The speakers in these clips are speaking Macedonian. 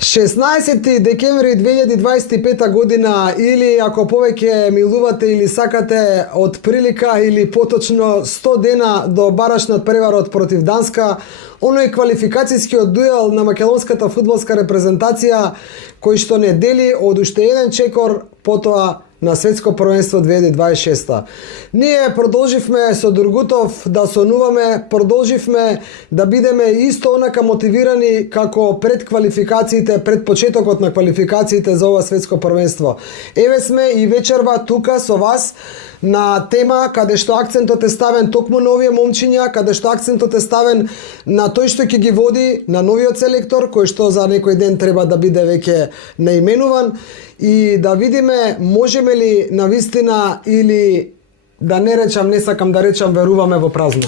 16 декември 2025 година, или ако повеќе милувате или сакате, од прилика или поточно 100 дена до барашниот преварот против Данска, оној квалификацијскиот дуел на македонската фудбалска репрезентација, кој што не дели од уште еден чекор потоа на светско првенство 2026. Ние продолживме со Дургутов да сонуваме, продолживме да бидеме исто онака мотивирани како пред квалификациите, пред почетокот на квалификациите за ова светско првенство. Еве сме и вечерва тука со вас на тема каде што акцентот е ставен токму на овие момчиња, каде што акцентот е ставен на тој што ќе ги води, на новиот селектор, кој што за некој ден треба да биде веќе наименуван, и да видиме можеме ли навистина, или да не речам, не сакам да речам, веруваме во празно.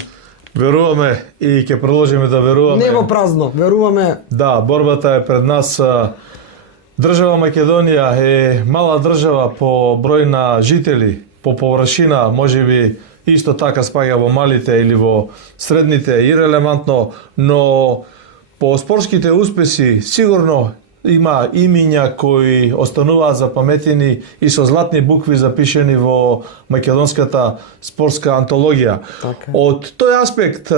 Веруваме и ќе продолжиме да веруваме. Не во празно, веруваме. Да, борбата е пред нас. Држава Македонија е мала држава по број на жители, по површина, можеби исто така спаѓа во малите или во средните, ирелевантно, но по спортските успеси сигурно има имиња кои остануваат запаметени и со златни букви запишени во македонската спортска антологија. Така. Од тој аспект,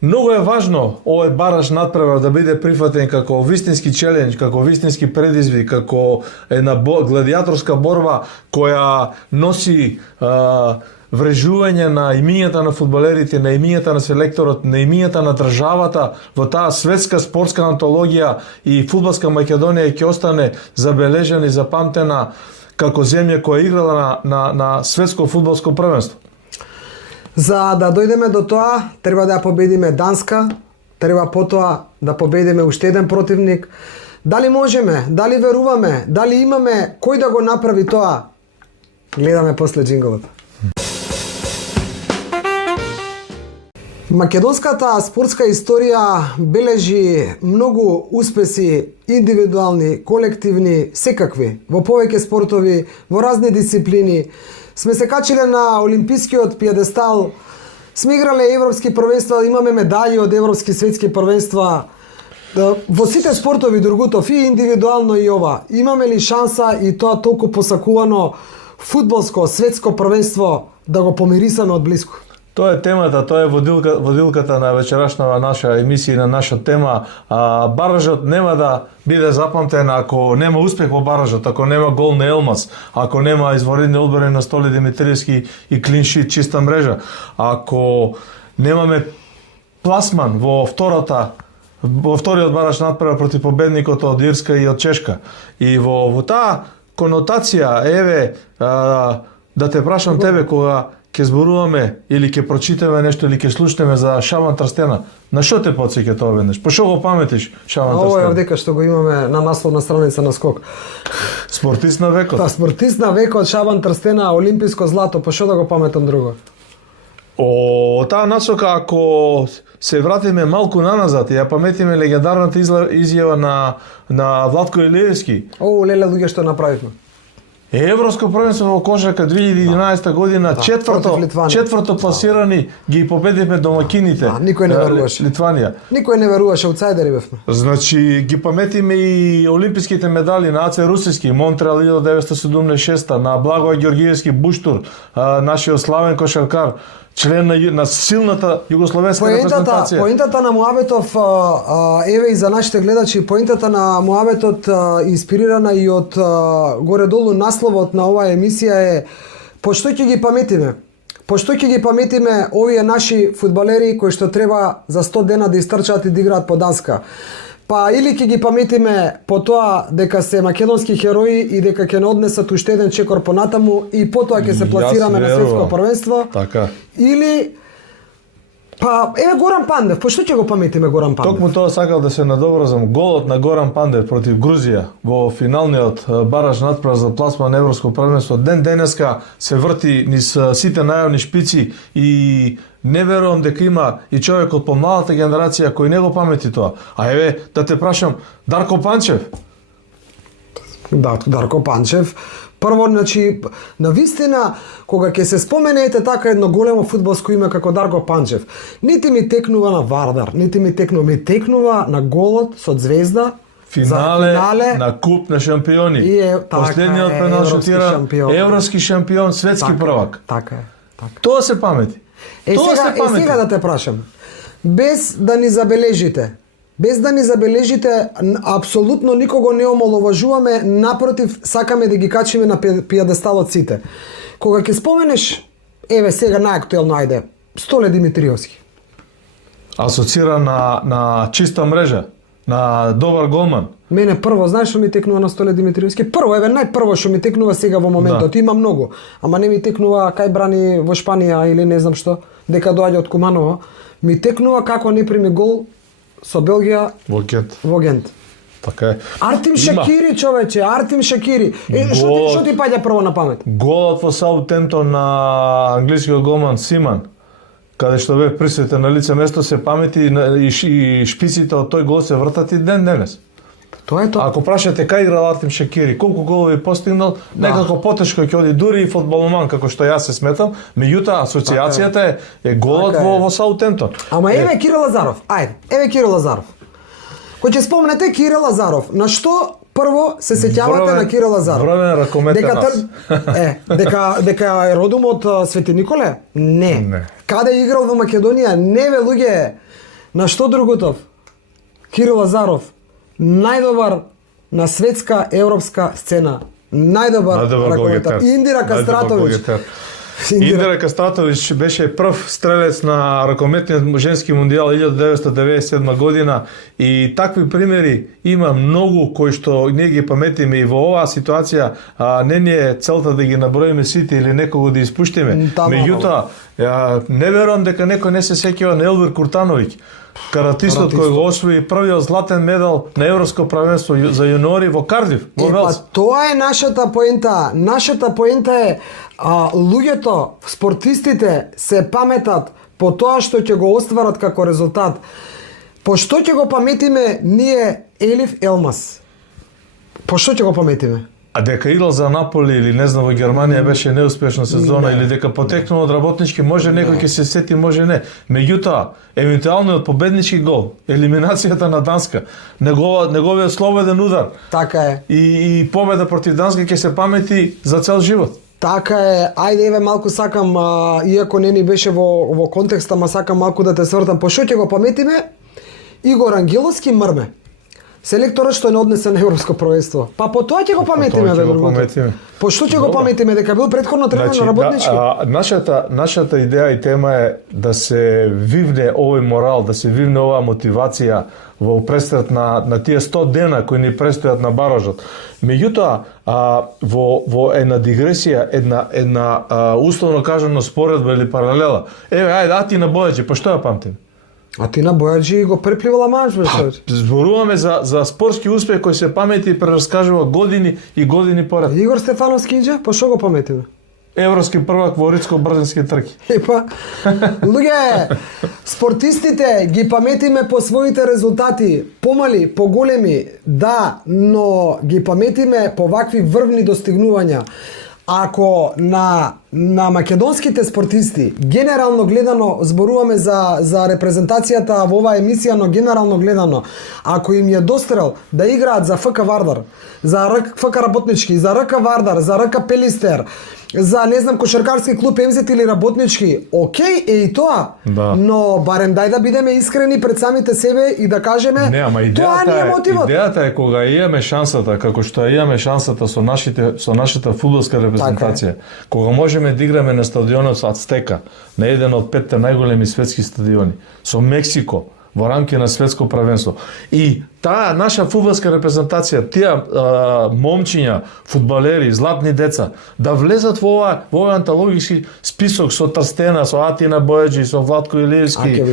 многу е важно овој бараш надпревар да биде прифатен како вистински челендж, како вистински предизвик, како една гладиаторска борба која носи врежување на имињата на фудбалерите, на имињата на селекторот, на имињата на државата во таа светска спортска антологија, и фудбалска Македонија ќе остане забележена и запамтена како земја која играла на светско фудбалско првенство. За да дојдеме до тоа, треба да ја победиме Данска, треба потоа да победиме уште еден противник. Дали можеме, дали веруваме, дали имаме кој да го направи тоа? Гледаме после джинголот. Македонската спортска историја бележи многу успеси, индивидуални, колективни, секакви, во повеќе спортови, во разни дисциплини. Сме се качиле на олимпискиот пиедестал, сме играле европски првенства, имаме медаји од европски светски првенства. Во сите спортови, Дургутов, и индивидуално и ова, имаме ли шанса и тоа толку посакувано фудбалско светско првенство да го помирисаме од близко? Тоа е темата, тоа е водилката на вечерашната наша емисија, на наша тема. Баражот нема да биде запамтен ако нема успех во баражот, ако нема гол на Елмаз, ако нема изворедни одбрани на Столи Димитриевски и клиншит, чиста мрежа, ако немаме пласман во вториот бараж надпревар против победникот од Ирска и од Чешка. И во таа конотација, еве, да те прашам тебе, кога ќе зборуваме или ќе прочитаме нешто или ќе слушнеме за Шабан Трстена, на што те потсеќа тоа веднаш? По што го паметиш Шабан Трстена? Ова е овдека што го имаме на насловна страница на Скок. Спортист на векот. Та, спортист на векот, Шабан Трстена, олимписко злато, по што да го паметам друго? Таа насока, ако се вратиме малку наназад и ја паметиме легендарната изјава на Владко Илиевски. Леле, луѓе, што направивме. Европско првенство во кошарка 2011 година, четврто пласирани ги победивме домакините. Никој не веруваше. Литванија. Никој не веруваше, аутсайдери бевме. Значи ги паметиме и олимписките медали на АЦ Русиски, Монтреал 1976, на Благој Ѓоргиевски Буштур, нашиот славен кошаркар, член на силната југословенска репрезентација. Поентата на муабетов, еве и за нашите гледачи, поентата на муабетот, инспирирана и од горе-долу насловот на оваа емисија, е по што ќе ги паметиме? По што ќе ги паметиме овие наши фудбалери кои што треба за 100 дена да истрчаат и да играат по Данска? Па или ќе ги паметиме по тоа дека се македонски херои и дека ќе не однесат уште еден чекор понатаму и потоа ќе се пласираме на светско првенство. Така. Или еве Горан Пандев, по што ќе го паметиме Горан Пандев? Токму тоа сакал да се надобразам. Голот на Горан Пандев против Грузија во финалниот бараж надпревар за пласман на европско првенство ден денеска се врти низ сите најавни шпици и не верувам дека има и човек од помладата генерација кој не го памети тоа. А еве да те прашам, Дарко Панчев. Дарко Панчев. Прво, значи, навистина, кога ќе се споменете така едно големо фудбалско име како Дарко Панчев, нити ми текнува на Вардар, нити ми текнува на голот со Звезда, финале на Куп на шампиони. Последниот пенал шутира европски шампион, светски првак. Така е. Така. Тоа се памети. Сега да те прашам. Без да ни забележите, апсолутно никого не омаловажуваме, напротив, сакаме да ги качиме на пијадесталот сите. Кога ќе споменеш, еве сега најактуелно, ајде, Столе Димитриевски. Асоцира на чиста мрежа, на добар голман. Мене прво, знаеш што ми текнува на Столе Димитриевски? Прво, еве најпрво што ми текнува сега во моментот, има многу, ама не ми текнува кај брани во Шпанија или не знам што, дека доаѓа од Куманово, ми текнува како не прими гол со Белгија во Гент. Така е. Артим Шакири, човече, Артим Шакири. Што ти паѓа прво на памет? Голот во Саутемптон на англискиот голман Симан, каде што бе присутен на лице место, се памети и шпиците од тој гол се вртат и ден денес. Тоа е тоа. Ако прашате кај играл Артим Шакири, колку голови постигнал, некако потешко ќе оди дури и фудбаломан како што јас се сметам, меѓутоа асоциацијата е голот во Саутемптон. Ама еве Кирил Лазаров. Ајде, еве Кирил Лазаров. Кој ќе спомнете Кирил Лазаров, на што прво се сеќавате на Кирил Лазаров? Вровен ракометен дека е родом од Свети Николе? Не. Каде играл во Македонија? Не бе, луѓе. На што другутов? Кирил Лазаров, најдобар на светска европска сцена. Најдобар ракометар. Индира Кастратовиќ. Индира Кастратовиќ беше прв стрелец на ракометниот женски мундијал 1997 година и такви примери има многу кои што ние ги паметиме и во оваа ситуација не ни е целта да ги наброиме сите или некого да испуштиме. Меѓутоа, не верувам дека некој не се сеќава на Елвир Куртановиќ, каратистот кој го освои првиот златен медал на Европско првенство за јуниори во Кардиф, во Велс. Тоа е нашата поента. Нашата поента е луѓето, спортистите се паметат по тоа што ќе го остварат како резултат. По што ќе го паметиме ние Елиф Елмас? По што ќе го паметиме? А дека играл за Наполи или не знам во Германија беше неуспешна сезона или дека потекнал од работнички, може некој ќе се сети, може не. Меѓутоа, евентуалниот победнички гол, елиминацијата на Данска, неговиот слободен удар. Така е. И победа против Данска ќе се памети за цел живот. Така е. Ајде еве малку сакам, иако не ни беше во контекст, ама сакам малку да те свртам. По што ќе го паметиме? Игор Ангеловски Мрме. Селекторот што не однесе на европско првенство. Па по тоа ќе го паметиме, бе, другото. По што ќе го паметиме, дека бил претходно тренер на работнички? Нашата идеја и тема е да се вивне овој морал, да се вивне оваа мотивација во престрет на тие 100 дена кои ни престојат на баражот. Меѓутоа, во една дигресија, една условно кажано споредба или паралела. Еве, ајде, Атина Бојаджи, па што ја памтим? Атина Бојаджи го препливала манж, зборуваме за спортски успех кој се памети и прераскажува години и години поред. Игор Стефановски инџа, по што го паметиме? Европски првак во рицко-брзински трки. Епа, луѓе, спортистите ги паметиме по своите резултати, помали, поголеми, да, но ги паметиме по вакви врвни достигнувања. Ако на македонските спортисти, генерално гледано, зборуваме за репрезентацијата во оваа емисија, но генерално гледано, ако им е дострел да играат за ФК Вардар, за ФК Работнички, за РК Вардар, за РК Пелистер, за не знам кошаркарски клуб МЗ или Работнички, окей е и тоа, да. Но барем дај да бидеме искрени пред самите себе и да кажеме тоа не е мотивот. Идејата е кога имаме шансата, како што имаме шансата со нашата фудбалска репрезентација, кога можеме да играме на стадионот со Ацтека, на еден од 5 најголеми светски стадиони, со Мексико, во рамки на светско првенство. И таа наша фудбалска репрезентација, тие момчиња, фудбалери, златни деца, да влезат во овој антологиски список со Трстена, со Атина Бојаджи, со Владко Илиевски,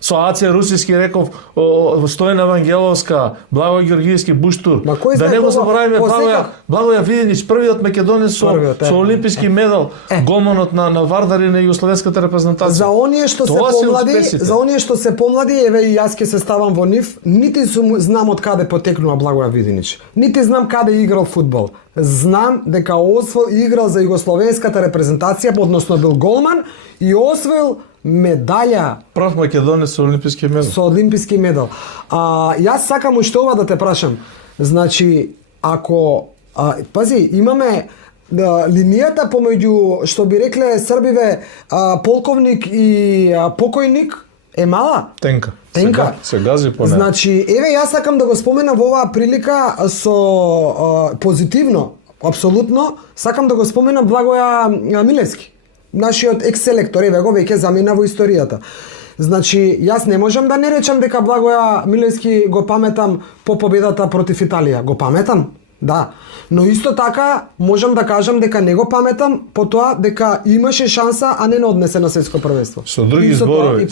со Аце Русиски, реков, Стојна Вангеловска, Благој Георгиевски, Буштур. Да не го заборавиме Благоја Виденич, првиот македонец со олимписки медал, голманот на Вардар и на југословенската репрезентација. За оние што се помлади, еве и јас ќе се ставам во нив, нити знам од каде потекнува Благоја Видинич. Нити знам каде играл фудбал. Знам дека освоил играл за југословенската репрезентација, односно бил голман и освоил медаља. Прав македонец со олимписки медал. Со олимписки медал. Јас сакам уште ова да те прашам. Значи, ако пази, имаме линијата помеѓу, што би рекле србиве, полковник и покојник е мала. Тенка. Тенка. Се гази по неа. Значи, еве јас сакам да го споменам во оваа прилика со позитивно, апсолутно, сакам да го споменам Благоја Милевски. Нашиот екс-селектор, еве го веќе замина во историјата. Значи, јас не можам да не речам дека Благоја Милевски го паметам по победата против Италија. Го паметам, да. Но исто така можам да кажам дека не го паметам по тоа дека имаше шанса, а не однесе на светско првенство. Со други зборови,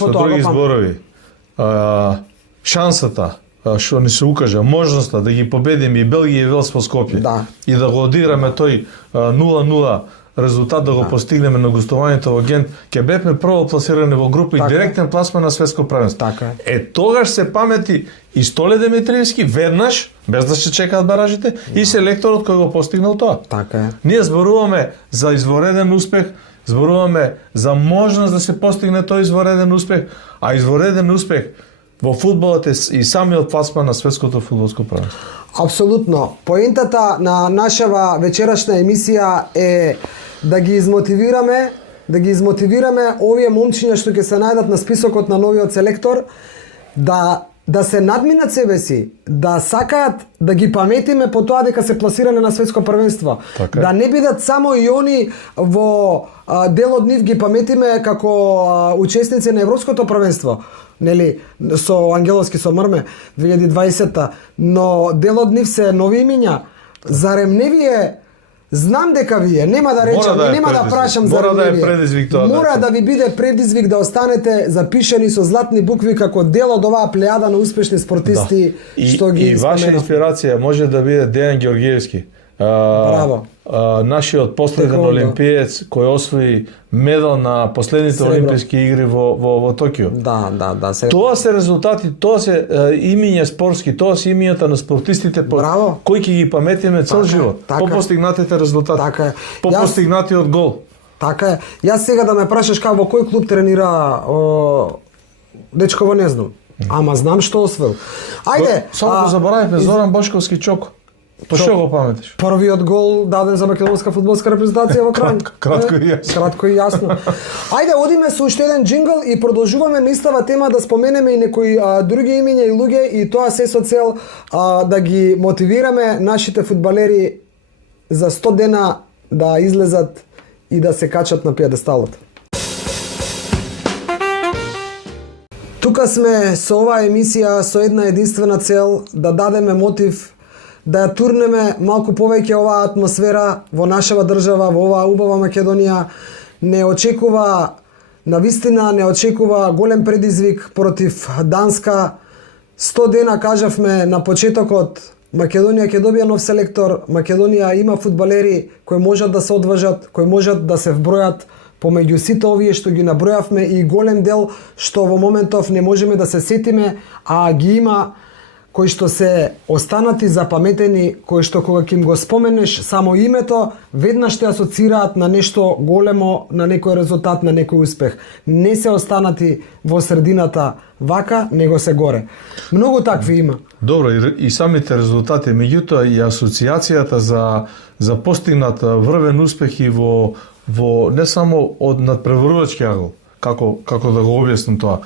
шансата што ни се укажа, можноста да ги победиме и Белгија и Велс во Скопје, да, и да го одиграме тој 0-0 резултат, да го постигнеме на гостувањето во Гент, ќе бевме прво пласирани во група и директен пласман на светско првенство. Така е. Тогаш се памети и Столе Демитриевски веднаш, без да се чекаат баражите, и селекторот кој го постигнал тоа. Така е. Ние зборуваме за извореден успех, зборуваме за можност да се постигне тој извореден успех, а извореден успех во фудбалот е и самиот пласман на светското фудбалско првенство. Апсолутно. Поентата на нашава вечерашна емисија е да ги измотивираме овие момчиња што ќе се најдат на списокот на новиот селектор, да се надминат себе си, да сакаат да ги паметиме по тоа дека се пласиране на светско првенство. Така. Да не бидат само и они во дел од нив ги паметиме како учесници на европското првенство, нели, со Ангеловски со Мрме 2020-та, но дел од нив се нови имиња. Зарем не вие, знам дека вие, нема да речам, нема да прашам за вие. Мора да ви биде предизвик да останете запишани со златни букви како дел од оваа плејада на успешни спортисти што ги и ваша инспирација може да биде Дејан Ѓорѓиевски. Браво. Нашиот последен олимпиец кој освои медал на последните олимписки игри во Токио. Да. Тоа се резултати, тоа се имиња спортски, тоа се имињата на спортистите кои ќе ги паметиме цел живот. По постигнатите резултати. По постигнатиот гол. Така е. Јас сега да ме прашаш во кој клуб тренира дечково не знам. Ама знам што освоил. Ајде, само заборавивме Зоран Бошковски Чоко. По што го паметиш? Првиот гол даден за македонска фудбалска репрезентација во Кран. Кратко и јасно. Кратко и јасно. Ајде, одиме со уште еден џингл и продолжуваме на истава тема да споменеме и некои други имиња и луѓе, и тоа се со цел да ги мотивираме нашите фудбалери за 100 дена да излезат и да се качат на пиедесталот. Тука сме со оваа емисија со една единствена цел да дадеме мотив, да ја турнеме малку повеќе оваа атмосфера во нашава држава, во оваа убава Македонија. Не очекува голем предизвик против Данска. 100 дена кажавме на почетокот, Македонија ќе добие нов селектор, Македонија има фудбалери кои можат да се одважат, кои можат да се вбројат помеѓу сите овие што ги набројавме и голем дел што во моментов не можеме да се сетиме, а ги има кои што се останати запаметени, кои што кога ќе им го споменеш само името, веднаш те асоцираат на нешто големо, на некој резултат, на некој успех. Не се останати во средината вака, него се горе. Многу такви има. Добро, и самите резултати, меѓутоа и асоциацијата за постигнат врвен успех и во не само од надпреварувачки агол, како да го објаснам тоа.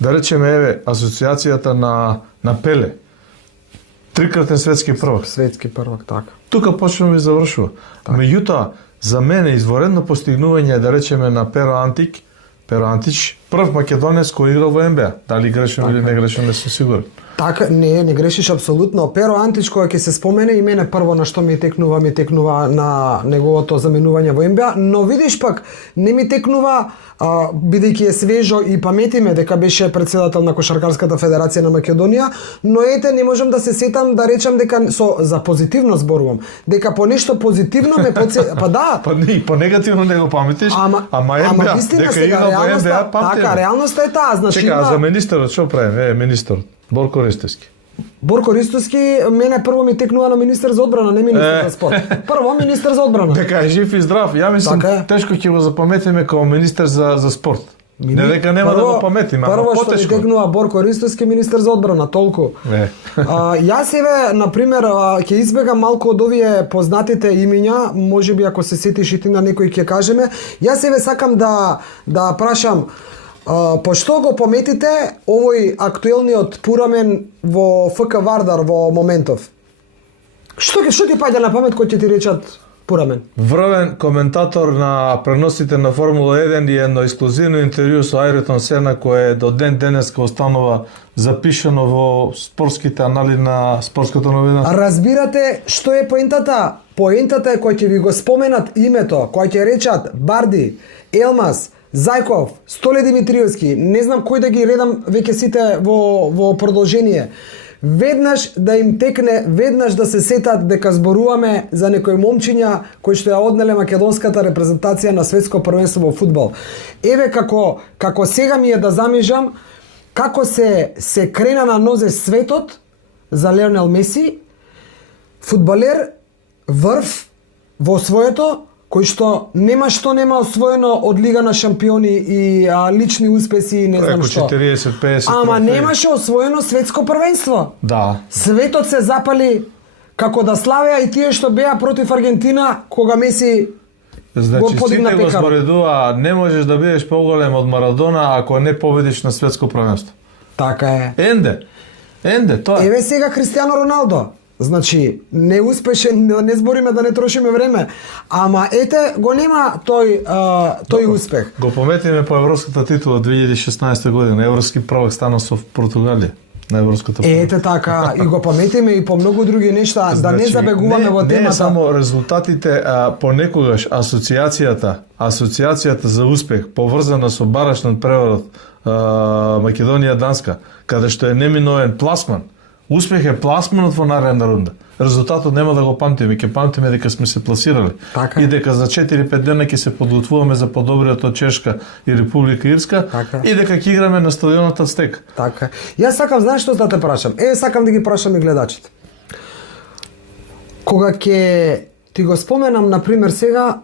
Да речеме, еве, асоциацијата на Пеле. Трикратен светски првак. Светски првак, така. Тука почнува и завршува. Меѓутоа, за мене изворедно постигнување е да речеме на Перо Антич, прв македонец кој играл во НБА. Дали грешам или не грешам, не сум сигурен. Така, не грешиш апсолутно. Перо Антич, кога ќе се спомене, и мене прво на што ми текнува на неговото заменување во НБА, но видиш пак, не ми текнува, бидејќи е свежо и паметиме дека беше председател на Кошаркарската федерација на Македонија, но ете, не можам да се сетам да речам дека за позитивно зборувам, дека по нешто позитивно ме па да. Па не, по негативно не го паметиш, ама НБА, дека играл во НБА, памтиш. така, реалноста е таа, значи Чека, за министерот што правиме? Министерот Борко Ристовски. Борко Ристовски, мене прво ми текнува на министер за одбрана, не министер за спорт. Прво министер за одбрана. Дека е жив и здрав. Ја мислам Така тешко ќе го запаметиме како министер за спорт. Не дека нема да го паметиме, ама прво што ми потешко. текнува Борко Ристовски министер за одбрана, толку. Јас еве на пример ќе избегам малку од овие познатите имиња, можеби ако се сетиш и ти на некој ќе кажеме. Јас еве сакам да прашам пошто го пометите овој актуелниот пурамен во ФК Вардар во моментов? Што ти паѓа на памет кога ќе ти речат пурамен? Врвен коментатор на преносите на Формула 1 и едно ексклузивно интервју со Ајртон Сена кое до ден денеска останува запишано во спортските анали на спортската новина. Разбирате што е поентата? Поентата е кој ќе ви го споменат името, кој ќе речат Барди, Елмаз, Зајков, Столе Димитриевски, не знам кој да ги редам веќе сите во продолжение. Веднаш да им текне, веднаш да се сетат дека зборуваме за некои момчиња кои што ја однеле македонската репрезентација на светско првенство во фудбал. Еве како сега ми е да замижам како се крена на нозе светот за Леонел Меси, фудбалер врв во своето, кој што нема освоено од Лига на шампиони и лични успеси и не знам Преку што. 40-50. Ама немаше освоено светско првенство. Да. Светот се запали како да славеа и тие што беа против Аргентина кога Меси Значи, подигна сите го пекар. споредува, не можеш да бидеш поголем од Марадона ако не победиш на светско првенство. Така е. Енде, тоа е. Еве сега Кристијано Роналдо. Значи, не успешен, не збориме да не трошиме време, ама ете го нема тој успех. Го пометиме по европската титула 2016 година, европски prvak стана со Португалија на европската прва. Ете така, и го паметиме и по многу други нешта, да не забегуваме во темата. Не само резултатите, понекогаш асоциацијата за успех поврзана со барашниот преварот Македонија-Данска, каде што е неминовен пласман. Успех е пласманот во наредна рунда. Резултатот нема да го памтиме, ќе памтиме дека сме се пласирали. Така. И дека за 4-5 дена ќе се подготвуваме за подобриот од Чешка и Република Ирска. Така. И дека ќе играме на стадионот Ацтек. Така. Јас сакам, знаеш што да те прашам? Сакам да ги прашам и гледачите. Кога ќе ти го споменам, например, сега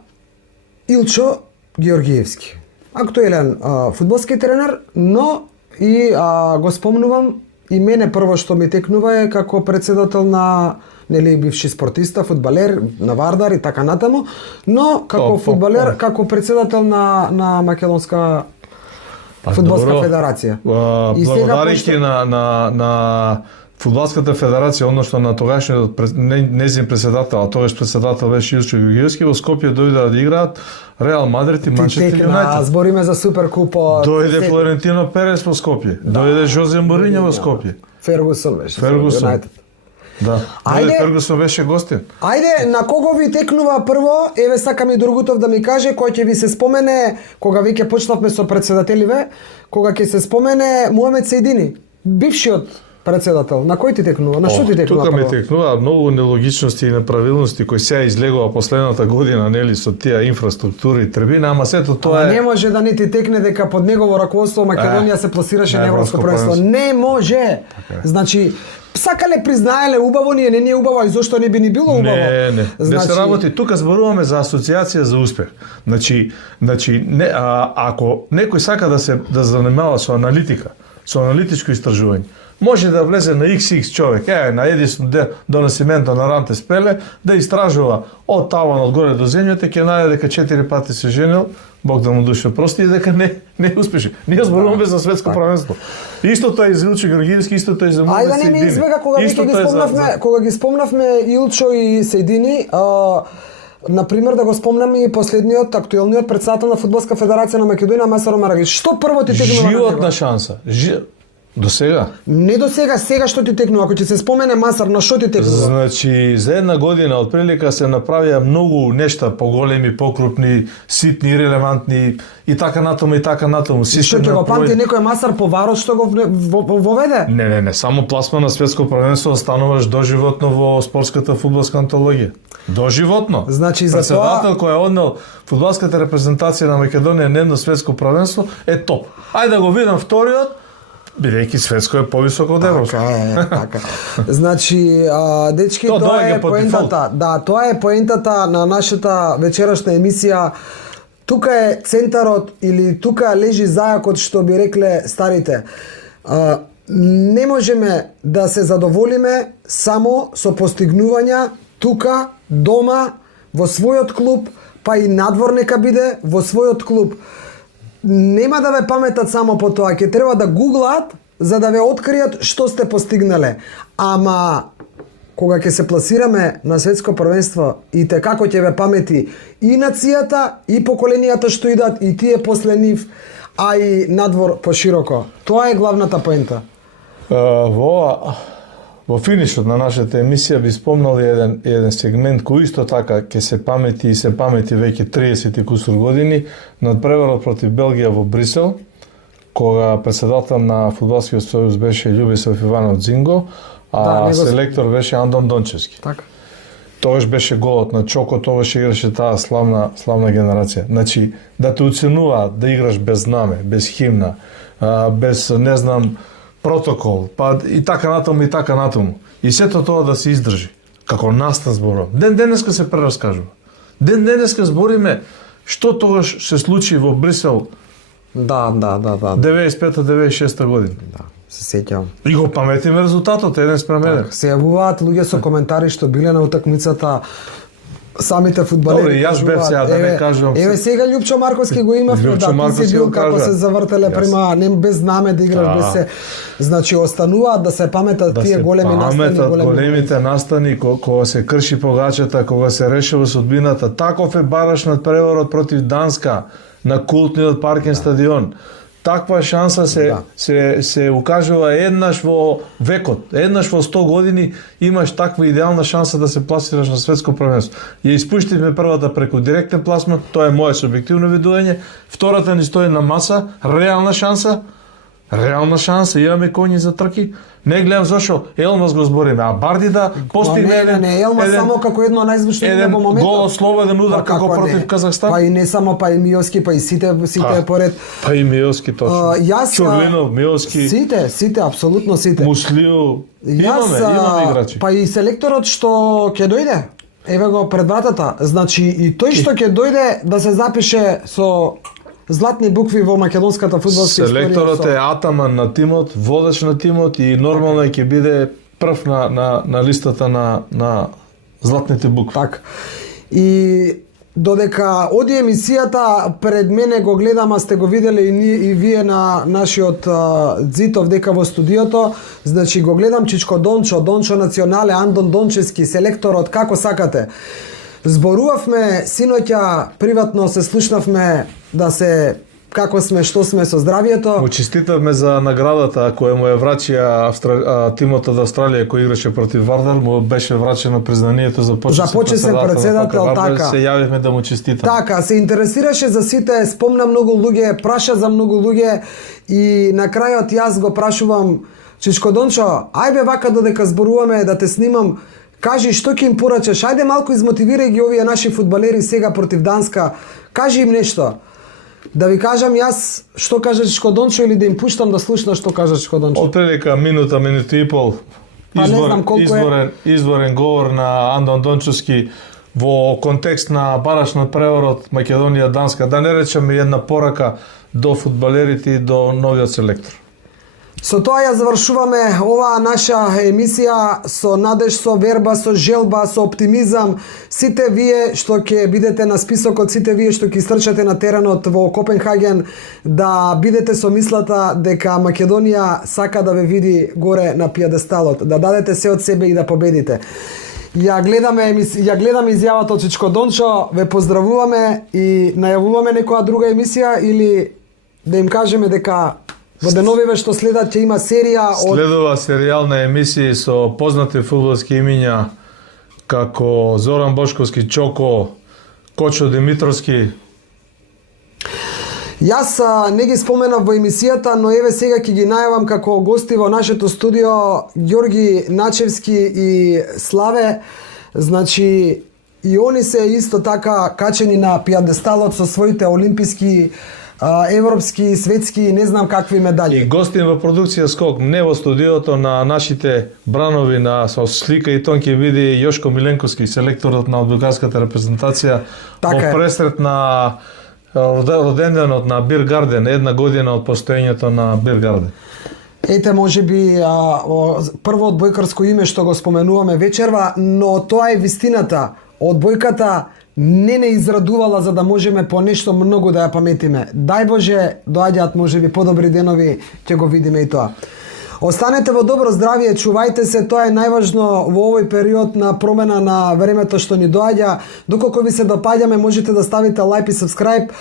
Илчо Георгиевски. Актуелен фудбалски тренер, но и го спомнувам и мене прво што ми текнува е како председател на бивши спортиста, фудбалер на Вардар и така натаму, но како фудбалер, како председател на Македонска фудбалска федерација. И благодарејќи на Фудбалската федерација, односно на тогашниот незин председател, а тогаш председател беше Илчо Георгиевски, во Скопје дојдоа да играат Реал Мадрид и Манчестер Юнајтед. Збориме за Суперкупот. Дојде Флорентино Перес во Скопје, дојде Жозе Морињо во Скопје. Фергусон беше. Фергусон. Да. Ајде, Фергусон беше гостин. Ајде, на кого ви текнува прво? Еве сакам и Другутов да ми каже, кој ќе ви се спомене кога веќе почнавме со председателиве, кога ќе се спомене Муамед Сејдини, бившиот председател. На кој ти текнува? На што ти текнува? Тука ми текнува многу нелогичности и неправилности кои сега излегува последната година, нели, со тие инфраструктури и трибина, ама сето тоа е... Не може да не ти текне дека под негово раководство Македонија се пласираше на европско првенство. Не може. Значи, сакале, признаеле убаво, ние не е убаво, и зошто не би ни било убаво? Не. Не се работи. Тука зборуваме за асоциација за успех. Значи ако некој сака да занимава со аналитика, со аналитичко истражување, може да влезе на XX човек, на Едисон до Насименто на Ранте Спеле, да истражува од таванот горе до земјата, ќе најде дека 4 пати се женил, Бог да му душа прости, и дека не успеше. Ние зборуваме за светско првенство. Истото е за Илчо Георгиевски, истото е за Муамед Сејдини. Ајде да не ми избега кога ги спомнавме Илчо и Сејдини, например, да го спомнам и последниот актуелниот председател на Фудбалска федерација на Македонија, Масаро Марагич. Што прво ти текнува на него? Животна шанса. До сега? Не до сега, сега што ти текнува, ако ќе се спомене Масар, на што ти текнува? Значи, за една година од прилика се направија многу нешта поголеми, покрупни, ситни, релевантни и така натаму и така натаму. Што ќе го памти некој Масар по варот што го воведе? Не, само пласма на светско првенство остануваш доживотно во спортската фудбалска антологија. Доживотно. Значи за председател кој е однел фудбалската репрезентација на Македонија на едно светско првенство е топ. Ајде да го видам вториот, бидејќи светско е повисоко од европско. Така. Значи, дечки, тоа е поентата. Да, тоа е поентата на нашата вечерашна емисија. Тука е центарот или тука лежи зајакот, што би рекле старите. Не можеме да се задоволиме само со постигнувања тука, дома, во својот клуб, па и надвор нека биде во својот клуб. Нема да ве паметат само по тоа, ќе треба да гуглаат за да ве откријат што сте постигнале. Ама кога ќе се пласираме на светско првенство и те како ќе ве памети и нацијата, и поколенијата што идат, и тие после нив, а и надвор пошироко. Тоа е главната поента. Во финишот на нашата емисија би спомнал еден сегмент кој исто така ќе се памети и се памети веќе 30 и кусур години над преварот против Белгија во Брисел, кога председател на Фудбалскиот сојуз беше Љубисав Иванов Дзинго, а селектор беше Андон Дончевски. Така. Тогаш беше голот на Чоко, тогаш играше таа славна генерација. Значи, да те оценуваат да играш без знаме, без химна, без, не знам, протокол, па и така натаму и така натаму. И сето тоа да се издржи. Како настан зборувам. Ден денеска се прераскажува. Ден денеска збориме што тогаш се случи во Брисел. Да. 95-96 година. Да, се сеќавам. И го паметиме резултатот, еден спрем еден. Се јавуваат луѓе со коментари што биле на утакмицата, самите фудбалери. Добре, јас бев сега да не кажувам. Еве сега Љупчо Марковски го имавме, да, ти си бил како се завртеле према, не без знаме да играш без се. Значи остануваат да се паметат тие големи настани, големите настани кога се крши погачата, кога се решува судбината. Таков е бараш над преварот против Данска на култниот Паркен стадион. Таква шанса се укажува еднаш во векот, еднаш во 100 години имаш таква идеална шанса да се пласираш на светско првенство. Ја испуштивме првата преку директен пласман, тоа е мое субјективно видување. Втората ни стои на маса, реална шанса, имаме коњи за трки. Не гледам зашо Елмас го збориме, а Бардида постигне Елмас само како едно најзвучно во моментот. Гол слободен удар како против Казахстан. Па и не само, па и Миовски, па и сите поред. Па и Миовски точно. Чурлинов, Миовски. Сите, апсолутно сите. Муслио. Имаме играчи. Па и селекторот што ќе дојде. Еве го пред вратата. Значи и тој што ќе дојде да се запише со златни букви во македонската фудбалска историја. Селекторот е атаман на тимот, водач на тимот и нормално е ќе биде прв на листата на златните букви. Така. И додека оди емисијата, пред мене го гледам, а сте го виделе и вие на нашиот Дзитов дека во студиото, значи го гледам Чичко Дончо национале, Андон Дончевски, селекторот, како сакате. Зборувавме синоќа, приватно се слушнавме да се како сме, што сме со здравието. Му честитавме за наградата која му е врачија тимот од Австралија кој играше против Вардар, му беше врачено признанието за почесен председател, така. Се јавивме да му честитаме. Така, се интересираше за сите, спомна многу луѓе, праша за многу луѓе и на крајот јас го прашувам Чичко Дончо, ајде вака додека зборуваме да те снимам. Кажи што ќе им порачаш, ајде малку измотивирај ги овие наши фудбалери сега против Данска, кажи им нешто. Да ви кажам јас што кажа Чичко Дончо или да им пуштам да слушна што кажа Чичко Дончо? Отприлика минута и пол, изворен говор на Андон Дончевски во контекст на барашниот преворот Македонија-Данска, да не речеме една порака до фудбалерите и до новиот селектор. Со тоа ја завршуваме оваа наша емисија со надеж, со верба, со желба, со оптимизам. Сите вие што ќе бидете на списокот, сите вие што ќе истрчате на теренот во Копенхаген, да бидете со мислата дека Македонија сака да ве види горе на пиедесталот, да дадете се од себе и да победите. Ја гледаме изјавата од Чичко Дончо, ве поздравуваме и најавуваме некоја друга емисија или да им кажеме дека Во деновиве што следат ќе има серија од Следува серијал на емисии со познати фудбалски имиња како Зоран Бошковски, Чоко, Кочо Димитровски. Јас не ги споменав во емисијата, но еве сега ќе ги најавам како гости во нашето студио Ѓорги Начевски и Славе. Значи, и они се исто така качени на пијадесталот со своите олимписки, европски, светски, не знам какви медали. И гостин во продукција Скок, не во студиото на нашите бранови со слика и тон ќе види Јошко Миленковски, селекторот на одбојкарската репрезентација, Така е. во пресрет на роденденот на Бир Гарден, 1 година од постоењето на Бир Гарден. Ете, може би прво одбојкарско име што го споменуваме вечерва, но тоа е вистината. Одбојката не израдувала за да можеме по нешто многу да ја паметиме. Дај Боже, доаѓаат можеби подобри денови, ќе го видиме и тоа. Останете во добро здравје, чувајте се, тоа е најважно во овој период на промена на времето што ни доаѓа. Доколку ви се допаѓаме, можете да ставите лајк и сабскрајб.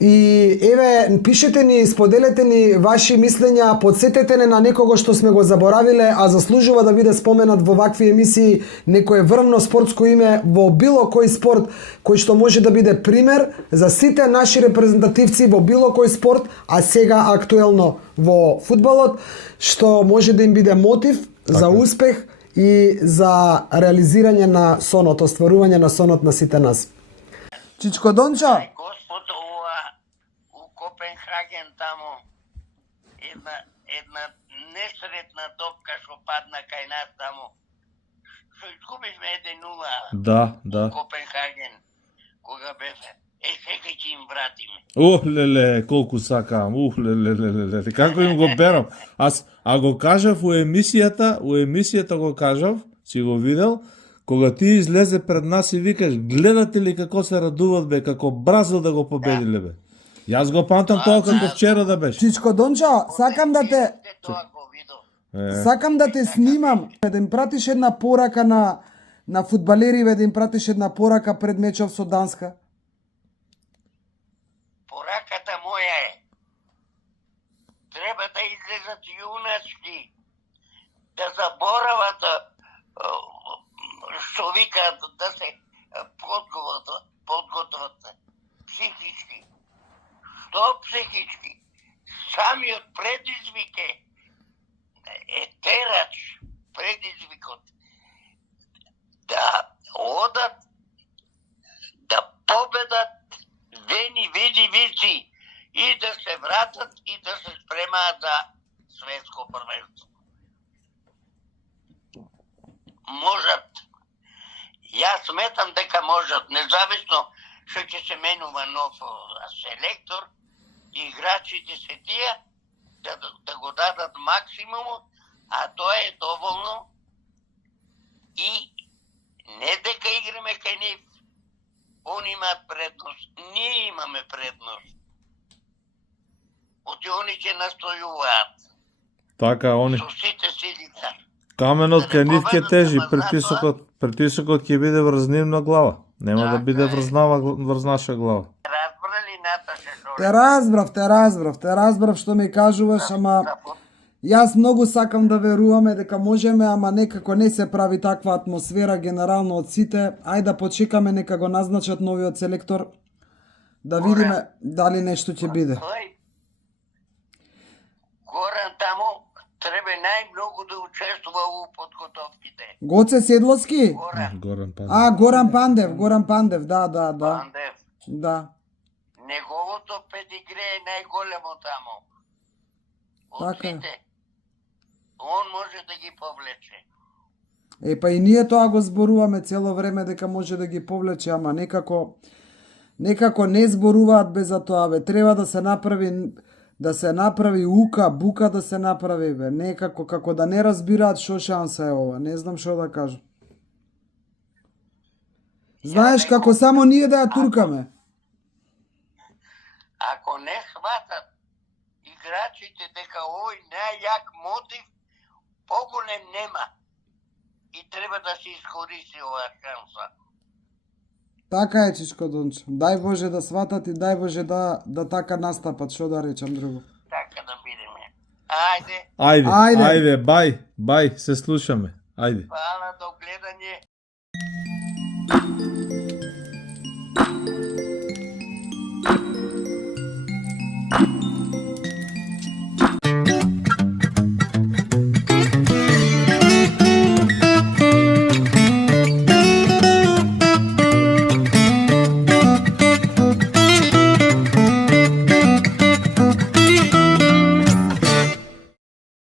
И еве, пишете ни, споделете ни ваши мислења, подсетете не на некого што сме го заборавиле, а заслужува да биде споменат во вакви емисии, некое врвно спортско име во било кој спорт, кој што може да биде пример за сите наши репрезентативци во било кој спорт, а сега актуелно во фудбалот, што може да им биде мотив за успех и за реализирање на сонот, остварување на сонот на сите нас. Чичко Донча, Копенхаген таму една несретна топка што падна кај нас таму. Што изгубивме 1-0. Да. Копенхаген кога беше. Сега ќе им вратиме. Леле, колку сакам. Леле. Како им го берам? А го кажав у емисијата го кажав, си го видел, кога ти излезе пред нас и викаш, гледате ли како се радуват бе, како Бразил да го победиле бе. Јас го памтам тоа како вчера да беше. Чичко Донча, сакам да те Тоа го видов. сакам да те снимам, да им пратиш една порака на фудбалериве, да им пратиш една порака пред мечов со Данска. Пораката моја е. Треба да излезат јуначки, да заборават што викаат, да се подготват психички. Што психички? Самиот предизвик е терач, предизвикот. Да одат, да победат види и да се вратат и да се спремаат за светско првенство. Можат. Јас сметам дека можат, независно што ќе се менува нов селектор, играчите се тие да го дадат максимумот, а тоа е доволно и не дека играме кај нив, они имаат предност, ние имаме предност. Оти они ќе настојуваат. Така, они. Со сите силица. Каменот кај нив ќе тежи, притисокот ќе биде врз нивна глава. Нема да биде врз наша глава. Разбрали, Наташа, што Те разбрав што ми кажуваш, ама јас многу сакам да веруваме дека можеме, ама некако не се прави таква атмосфера генерално од сите. Ајде да почекаме нека го назначат новиот селектор, да видиме дали нешто ќе биде. Горан таму треба најмногу да учествува у подготовките. Гоце Седловски? Горан Пандев. Горан Пандев, да. Пандев. Да. Неговото педигре е најголемо таму. Од Така е. сите. Он може да ги повлече. Па и ние тоа го зборуваме цело време дека може да ги повлече, ама некако не зборуваат без за тоа, бе. Треба да се направи бука да се направи, бе. Некако како да не разбираат што шанса е ова. Не знам што да кажам. Знаеш како само ние да ја туркаме. Ако не сватат играчите дека овој најјак мотив поголем нема и треба да се искористи оваа шанса. Така е, Чичко Дончо. Дај Боже да сватат и дај Боже да така настапат, што да речам друго. Така да бидеме. Ајде, Ајде, Ајде. ајде, бај, се слушаме. Ајде. хвала, до гледање.